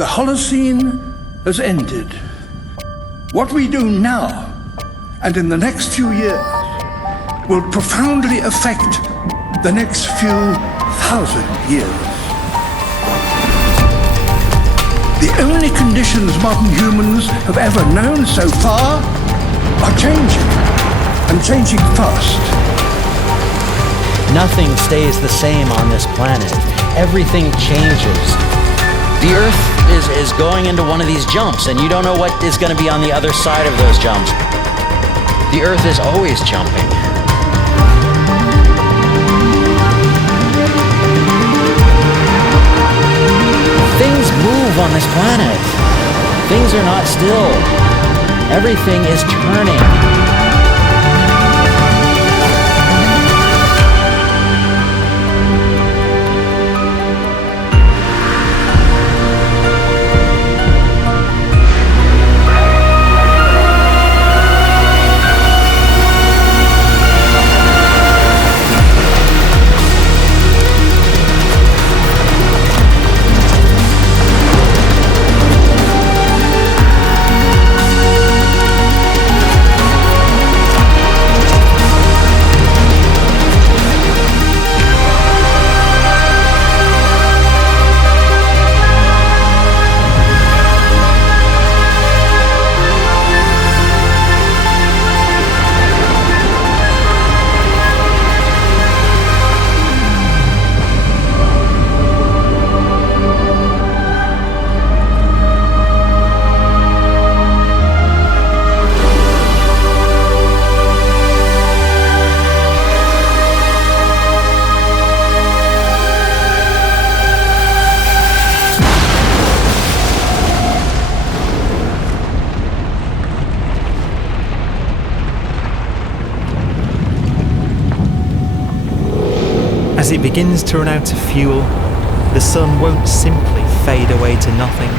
The Holocene has ended. What we do now and in the next few years will profoundly affect the next few thousand years. The only conditions modern humans have ever known so far are changing, and changing fast. Nothing stays the same on this planet. Everything changes. The Earth is going into one of these jumps, and you don't know what is going to be on the other side of those jumps. The Earth is always jumping. Things move on this planet. Things are not still. Everything is turning. As it begins to run out of fuel, the sun won't simply fade away to nothing.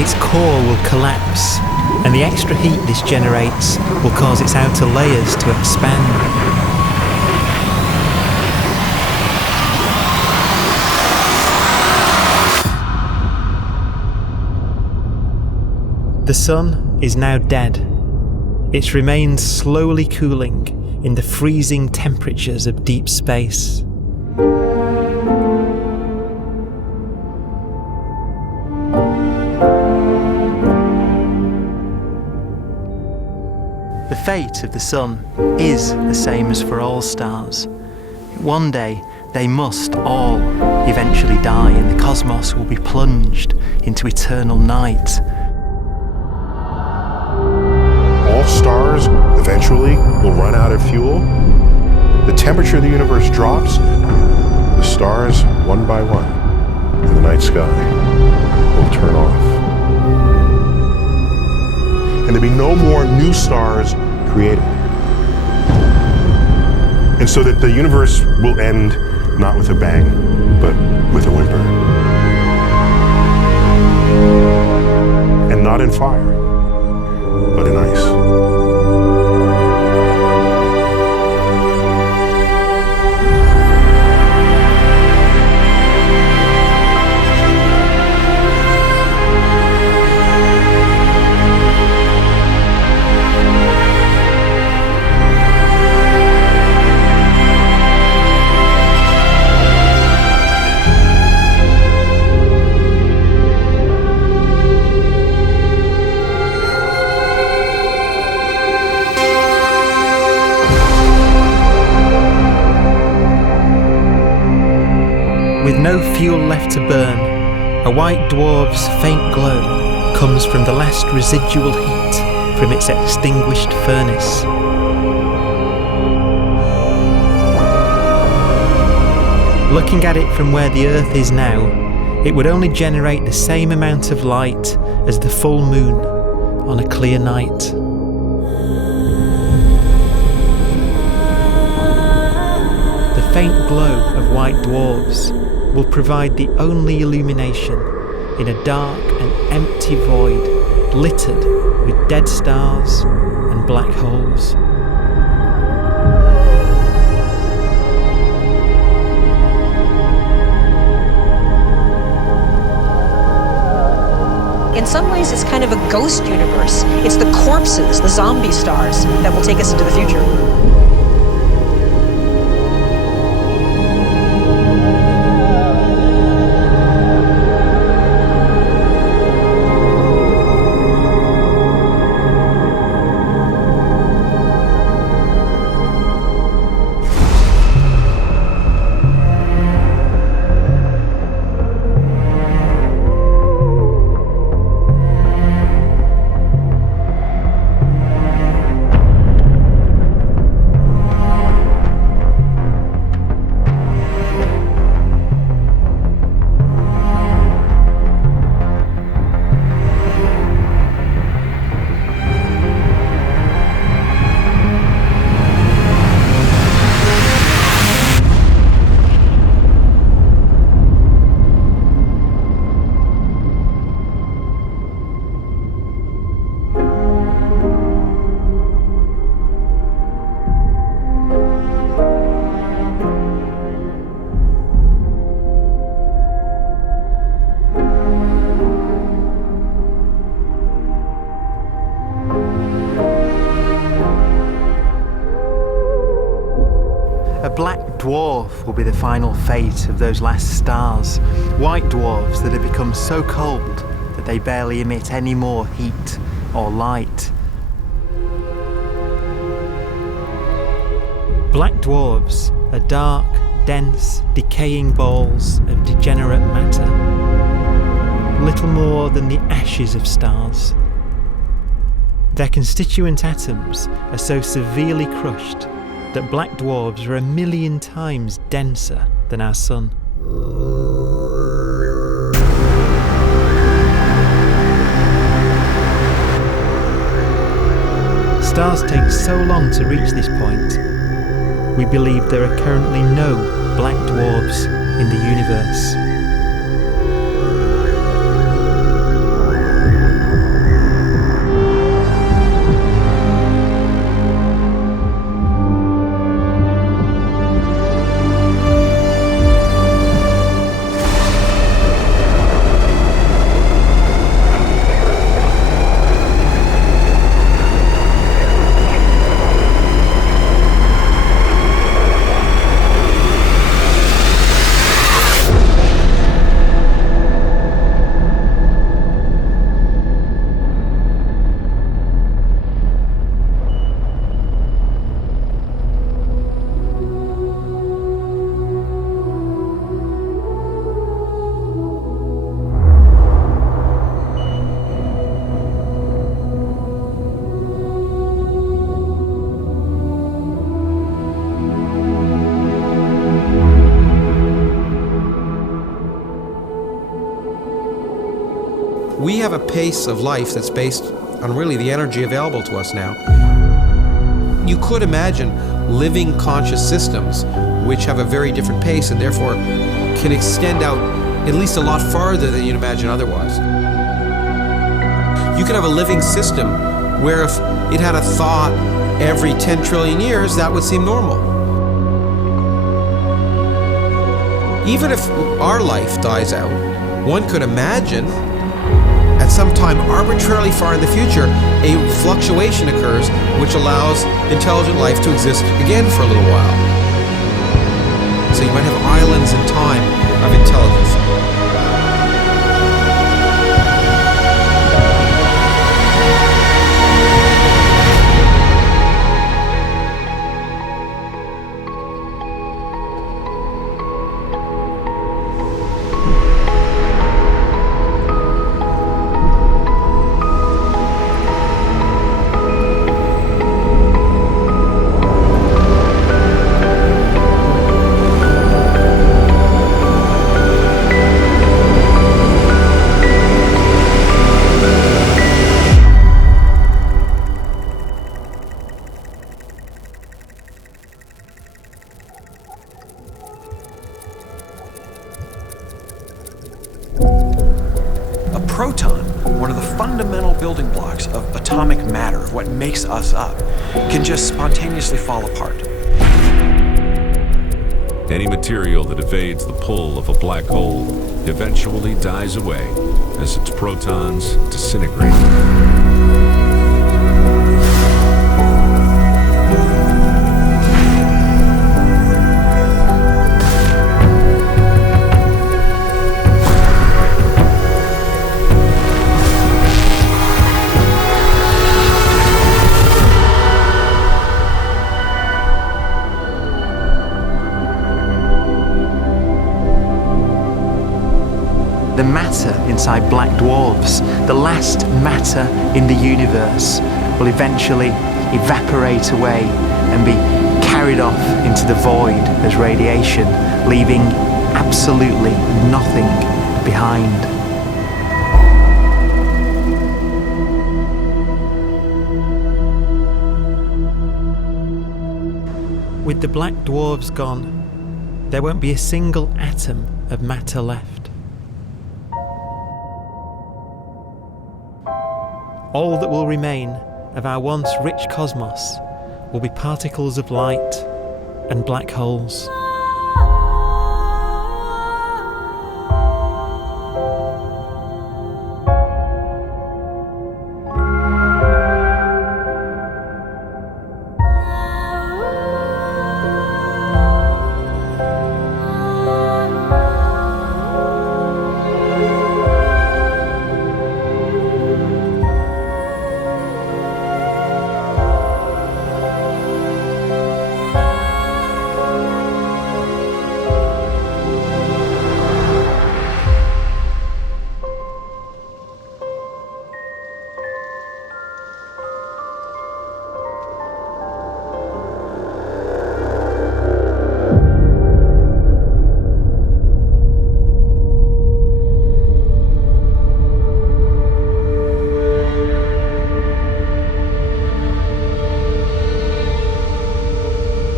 Its core will collapse, and the extra heat this generates will cause its outer layers to expand. The sun is now dead. Its remains slowly cooling in the freezing temperatures of deep space. The fate of the sun is the same as for all stars. One day they must all eventually die, and the cosmos will be plunged into eternal night. All stars eventually will run out of fuel. The temperature of the universe drops. The stars, one by one, in the night sky will turn off. And there'll be no more new stars created. And so that the universe will end not with a bang, but with a whimper. And not in fire, but in ice. With no fuel left to burn, a white dwarf's faint glow comes from the last residual heat from its extinguished furnace. Looking at it from where the Earth is now, it would only generate the same amount of light as the full moon on a clear night. The faint glow of white dwarfs will provide the only illumination in a dark and empty void littered with dead stars and black holes. ways, it's kind of a ghost universe. It's the corpses, the zombie stars, that will take us into the future. A black dwarf will be the final fate of those last stars, white dwarfs that have become so cold that they barely emit any more heat or light. Black dwarfs are dark, dense, decaying balls of degenerate matter, little more than the ashes of stars. Their constituent atoms are so severely crushed that black dwarfs are 1,000,000 times denser than our sun. Stars take so long to reach this point, we believe there are currently no black dwarfs in the universe. We have a pace of life that's based on really the energy available to us now. You could imagine living conscious systems which have a very different pace and therefore can extend out at least a lot farther than you'd imagine otherwise. You could have a living system where if it had a thought every 10 trillion years, that would seem normal. Even if our life dies out, one could imagine at some time arbitrarily far in the future, a fluctuation occurs which allows intelligent life to exist again for a little while. So you might have islands in time of intelligence. Proton, one of the fundamental building blocks of atomic matter, of what makes us up, can just spontaneously fall apart. Any material that evades the pull of a black hole eventually dies away as its protons disintegrate. The matter inside black dwarfs, the last matter in the universe, will eventually evaporate away and be carried off into the void as radiation, leaving absolutely nothing behind. With the black dwarfs gone, there won't be a single atom of matter left. All that will remain of our once rich cosmos will be particles of light and black holes.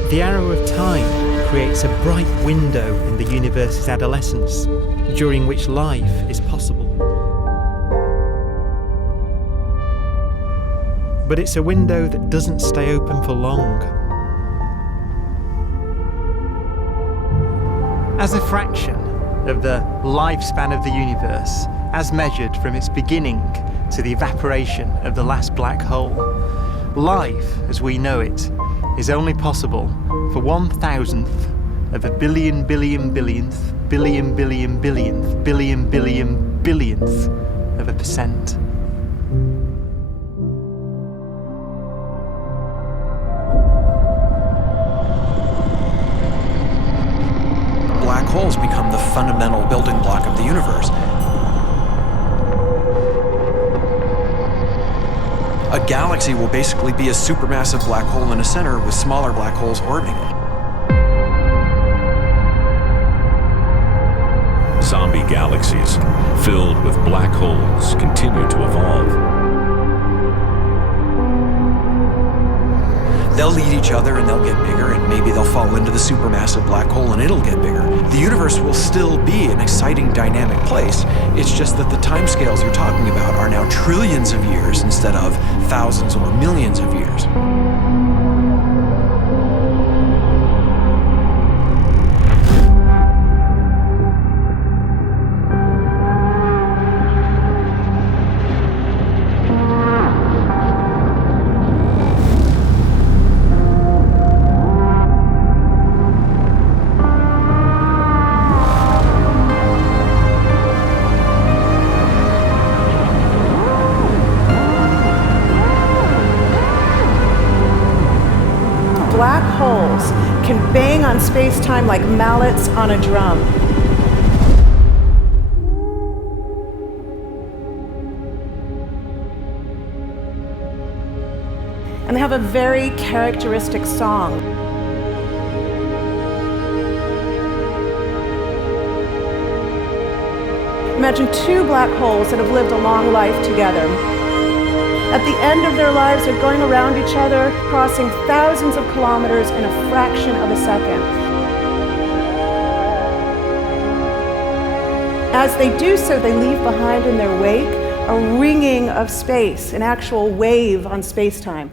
The arrow of time creates a bright window in the universe's adolescence, during which life is possible. But it's a window that doesn't stay open for long. As a fraction of the lifespan of the universe, as measured from its beginning to the evaporation of the last black hole, life, as we know it, is only possible for 1,000th of a billion billionth billion billion billionth billion billion billionth of a percent. Black holes become the fundamental building block of the universe. A galaxy will basically be a supermassive black hole in a center with smaller black holes orbiting it. Zombie galaxies filled with black holes continue to evolve. They'll eat each other and they'll get bigger, and maybe they'll fall into the supermassive black hole and it'll get bigger. The universe will still be an exciting, dynamic place. It's just that the timescales you're talking about are now trillions of years instead of thousands or millions of years. Black holes can bang on space-time like mallets on a drum. And they have a very characteristic song. Imagine two black holes that have lived a long life together. At the end of their lives, they're going around each other, crossing thousands of kilometers in a fraction of a second. As they do so, they leave behind in their wake a ringing of space, an actual wave on space-time.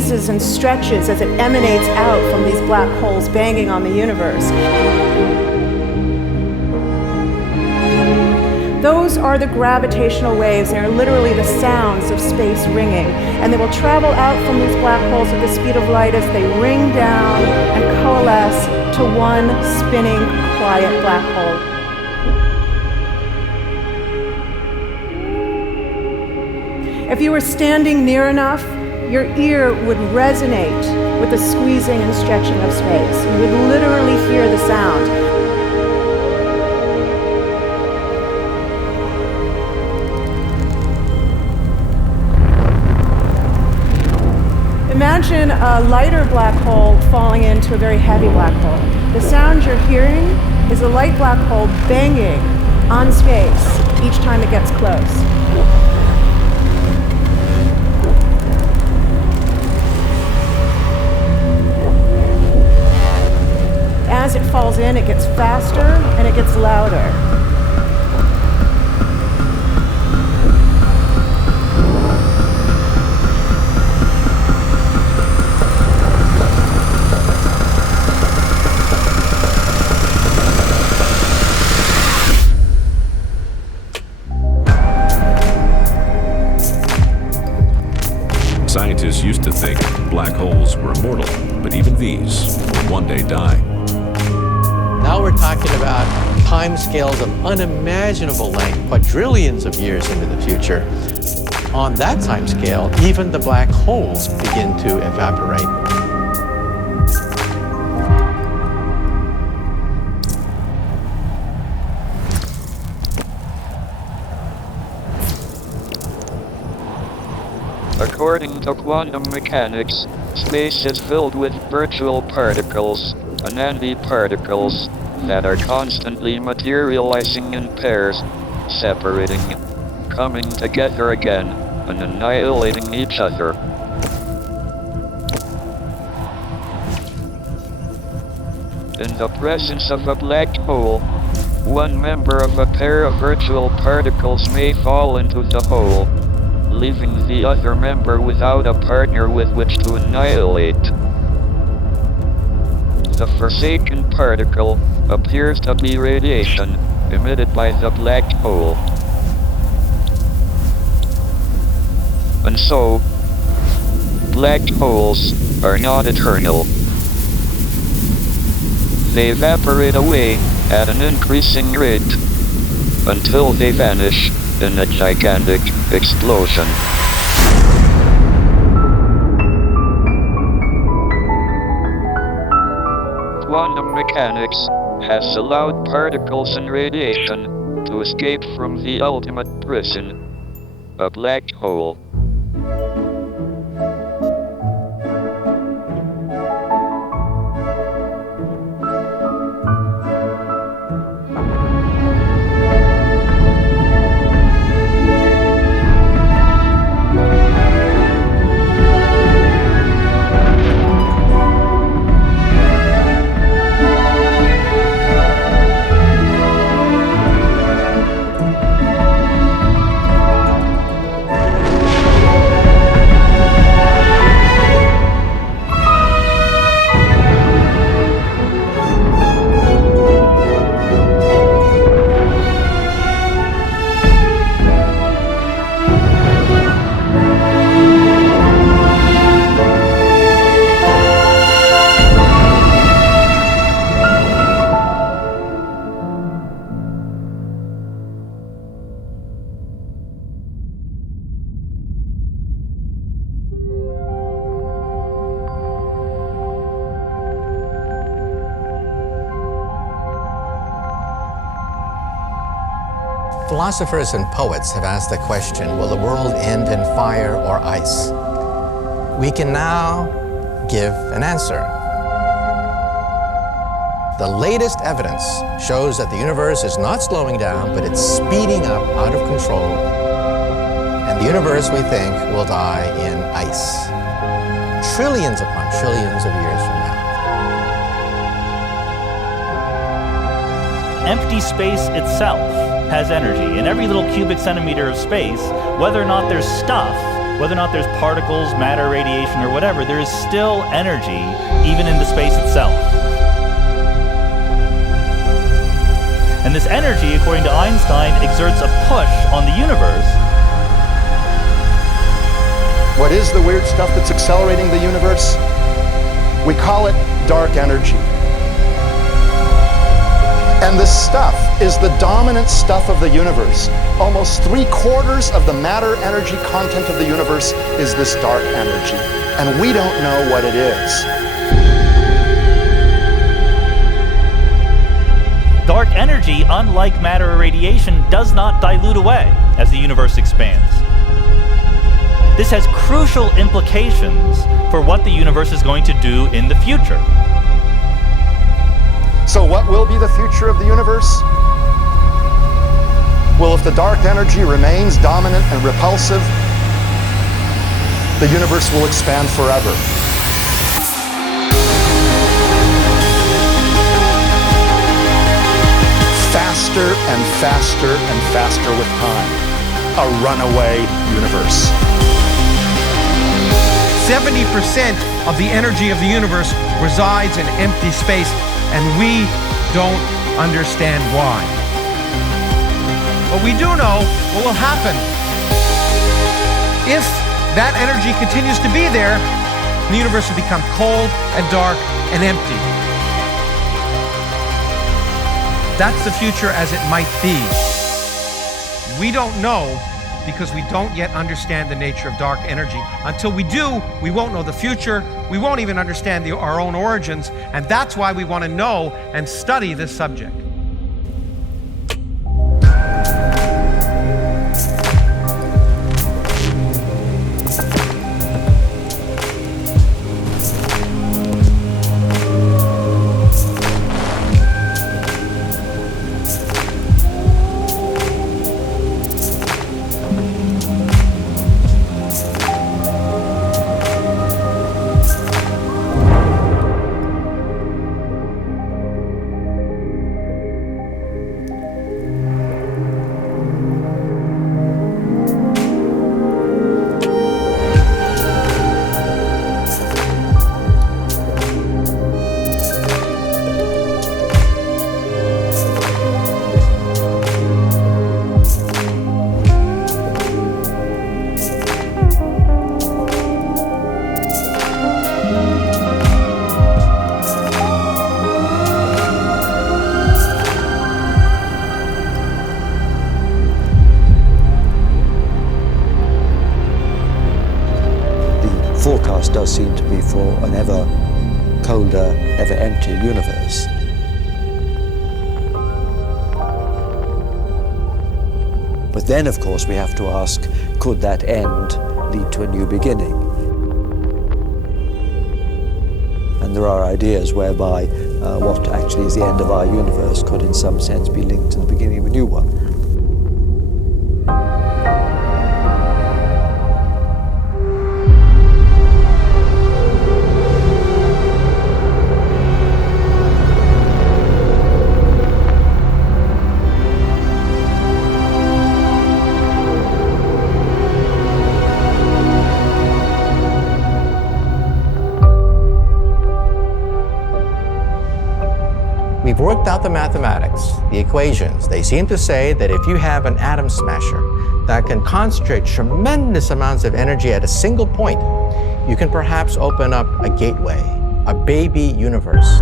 squeezes and stretches as it emanates out from these black holes banging on the universe. Those are the gravitational waves. They're literally the sounds of space ringing. And they will travel out from these black holes at the speed of light as they ring down and coalesce to one spinning, quiet black hole. If you were standing near enough, your ear would resonate with the squeezing and stretching of space. You would literally hear the sound. Imagine a lighter black hole falling into a very heavy black hole. The sound you're hearing is a light black hole banging on space each time it gets close. As it falls in, it gets faster and it gets louder. Scientists used to think black holes were immortal, but even these will one day die. Now we're talking about timescales of unimaginable length, quadrillions of years into the future. On that timescale, even the black holes begin to evaporate. According to quantum mechanics, space is filled with virtual particles, antiparticles, that are constantly materializing in pairs, separating, coming together again, and annihilating each other. In the presence of a black hole, one member of a pair of virtual particles may fall into the hole, leaving the other member without a partner with which to annihilate. The forsaken particle appears to be radiation emitted by the black hole. And so, black holes are not eternal. They evaporate away at an increasing rate until they vanish in a gigantic explosion. Quantum mechanics has allowed particles and radiation to escape from the ultimate prison, a black hole. Philosophers and poets have asked the question, will the world end in fire or ice? We can now give an answer. The latest evidence shows that the universe is not slowing down, but it's speeding up out of control. And the universe, we think, will die in ice. Trillions upon trillions of years from now. Empty space itself has energy. In every little cubic centimeter of space, whether or not there's stuff whether or not there's particles, matter, radiation, or whatever, there is still energy even in the space itself. And this energy, according to Einstein, exerts a push on the universe. What is the weird stuff that's accelerating the universe? We call it dark energy. And this stuff is the dominant stuff of the universe. Almost 3/4 of the matter-energy content of the universe is this dark energy. And we don't know what it is. Dark energy, unlike matter or radiation, does not dilute away as the universe expands. This has crucial implications for what the universe is going to do in the future. So what will be the future of the universe? Well, if the dark energy remains dominant and repulsive, the universe will expand forever. Faster and faster and faster with time. A runaway universe. 70% of the energy of the universe resides in empty space, and we don't understand why. But we do know what will happen. If that energy continues to be there, the universe will become cold and dark and empty. That's the future as it might be. We don't know because we don't yet understand the nature of dark energy. Until we do, we won't know the future. We won't even understand our own origins, and that's why we want to know and study this subject. Forecast does seem to be for an ever colder, ever emptier universe. But then, of course, we have to ask, could that end lead to a new beginning? And there are ideas whereby what actually is the end of our universe could in some sense be linked to the beginning of a new one. We've worked out the mathematics, the equations. They seem to say that if you have an atom smasher that can concentrate tremendous amounts of energy at a single point, you can perhaps open up a gateway, a baby universe.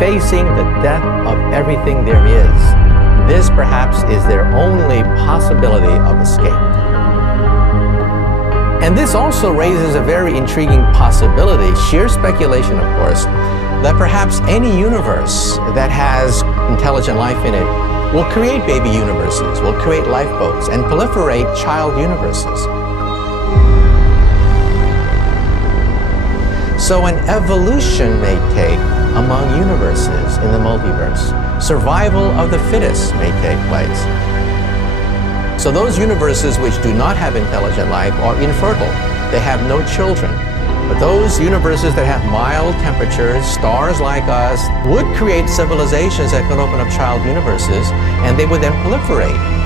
Facing the death of everything there is, this perhaps is their only possibility of escape. And this also raises a very intriguing possibility, sheer speculation of course, that perhaps any universe that has intelligent life in it will create baby universes, will create lifeboats, and proliferate child universes. So an evolution may take among universes in the multiverse. Survival of the fittest may take place. So those universes which do not have intelligent life are infertile. They have no children. But those universes that have mild temperatures, stars like us, would create civilizations that could open up child universes, and they would then proliferate.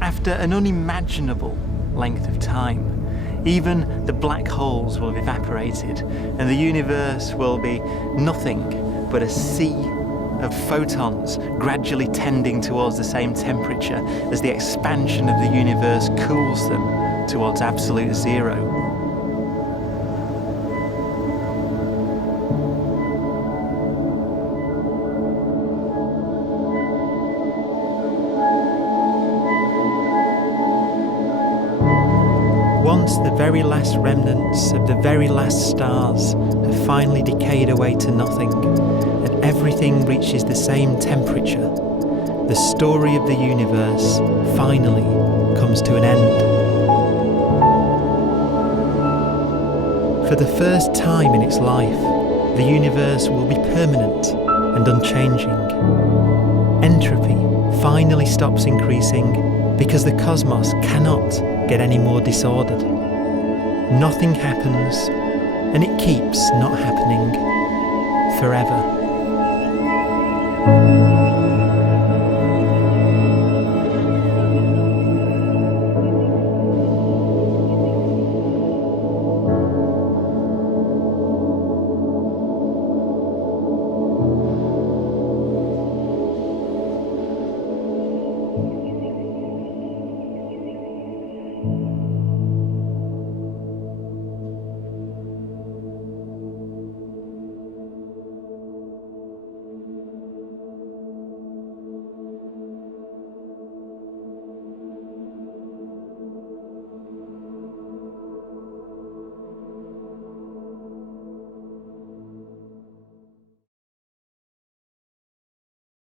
After an unimaginable length of time, even the black holes will have evaporated, and the universe will be nothing but a sea of photons gradually tending towards the same temperature as the expansion of the universe cools them towards absolute zero. Once the very last remnants of the very last stars have finally decayed away to nothing, and everything reaches the same temperature, the story of the universe finally comes to an end. For the first time in its life, the universe will be permanent and unchanging. Entropy finally stops increasing because the cosmos cannot get any more disordered. Nothing happens, and it keeps not happening forever.